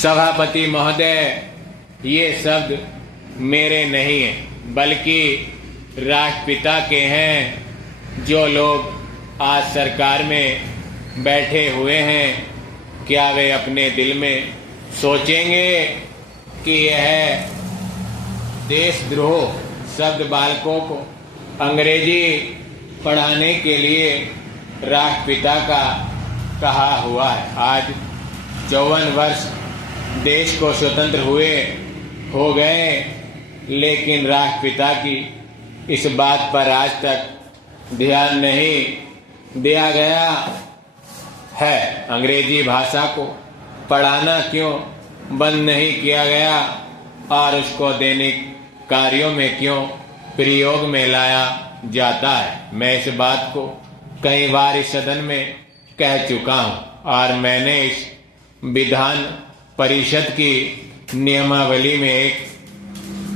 सभापति महोदय, ये शब्द मेरे नहीं हैं बल्कि राष्ट्रपिता के हैं। जो लोग आज सरकार में बैठे हुए हैं, क्या वे अपने दिल में सोचेंगे कि यह देशद्रोह शब्द बालकों को अंग्रेजी पढ़ाने के लिए राष्ट्रपिता का कहा हुआ है। आज 54 वर्ष देश को स्वतंत्र हुए हो गए, लेकिन राष्ट्रपिता की इस बात पर आज तक ध्यान नहीं दिया गया है। अंग्रेजी भाषा को पढ़ाना क्यों बंद नहीं किया गया और उसको दैनिक कार्यों में क्यों प्रयोग में लाया जाता है? मैं इस बात को कई बार इस सदन में कह चुका हूं और मैंने इस विधान परिषद की नियमावली में एक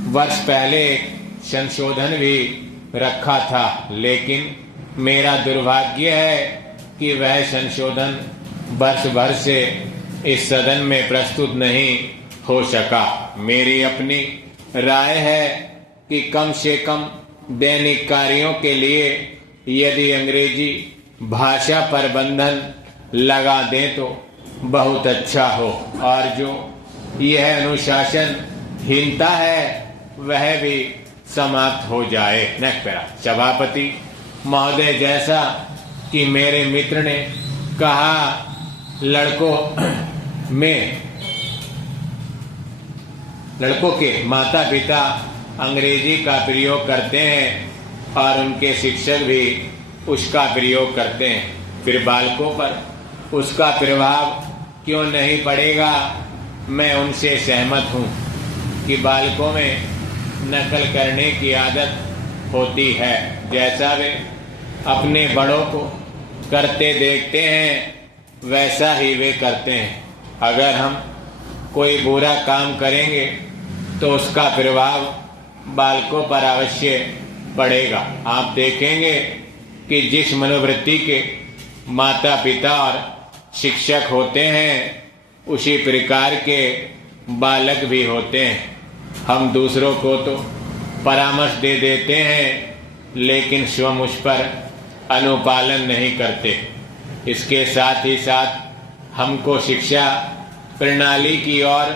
वर्ष पहले एक संशोधन भी रखा था, लेकिन मेरा दुर्भाग्य है कि वह संशोधन वर्ष भर से इस सदन में प्रस्तुत नहीं हो सका। मेरी अपनी राय है कि कम से कम दैनिक कार्यों के लिए यदि अंग्रेजी भाषा पर बंधन लगा दें तो बहुत अच्छा हो और जो यह अनुशासनहीनता है वह भी समाप्त हो जाए। Next para. सभापति महोदय, जैसा कि मेरे मित्र ने कहा, लड़कों के माता पिता अंग्रेजी का प्रयोग करते हैं और उनके शिक्षक भी उसका प्रयोग करते हैं, फिर बालकों पर उसका प्रभाव क्यों नहीं पड़ेगा? मैं उनसे सहमत हूँ कि बालकों में नकल करने की आदत होती है, जैसा वे अपने बड़ों को करते देखते हैं वैसा ही वे करते हैं। अगर हम कोई बुरा काम करेंगे तो उसका प्रभाव बालकों पर अवश्य पड़ेगा। आप देखेंगे कि जिस मनोवृत्ति के माता पिता और शिक्षक होते हैं उसी प्रकार के बालक भी होते हैं। हम दूसरों को तो परामर्श दे देते हैं, लेकिन स्वयं उस पर अनुपालन नहीं करते। इसके साथ ही साथ हमको शिक्षा प्रणाली की ओर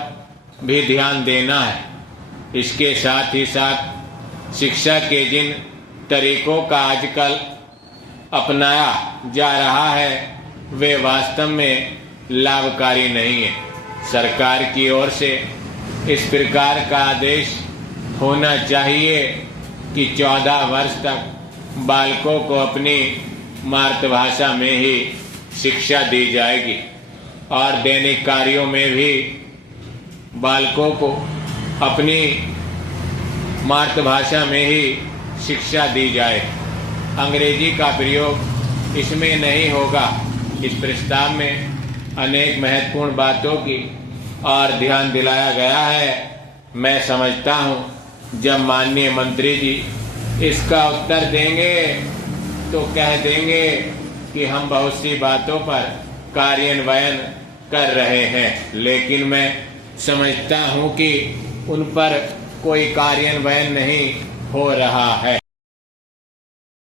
भी ध्यान देना है। इसके साथ ही साथ शिक्षा के जिन तरीकों का आजकल अपनाया जा रहा है वे वास्तव में लाभकारी नहीं है। सरकार की ओर से इस प्रकार का आदेश होना चाहिए कि 14 वर्ष तक बालकों को अपनी मातृभाषा में ही शिक्षा दी जाएगी और दैनिक कार्यों में भी बालकों को अपनी मातृभाषा में ही शिक्षा दी जाए। अंग्रेजी का प्रयोग इसमें नहीं होगा। इस प्रस्ताव में अनेक महत्वपूर्ण बातों की और ध्यान दिलाया गया है। मैं समझता हूँ जब माननीय मंत्री जी इसका उत्तर देंगे तो कह देंगे कि हम बहुत सी बातों पर कार्यान्वयन कर रहे हैं, लेकिन मैं समझता हूँ कि उन पर कोई कार्यान्वयन नहीं हो रहा है।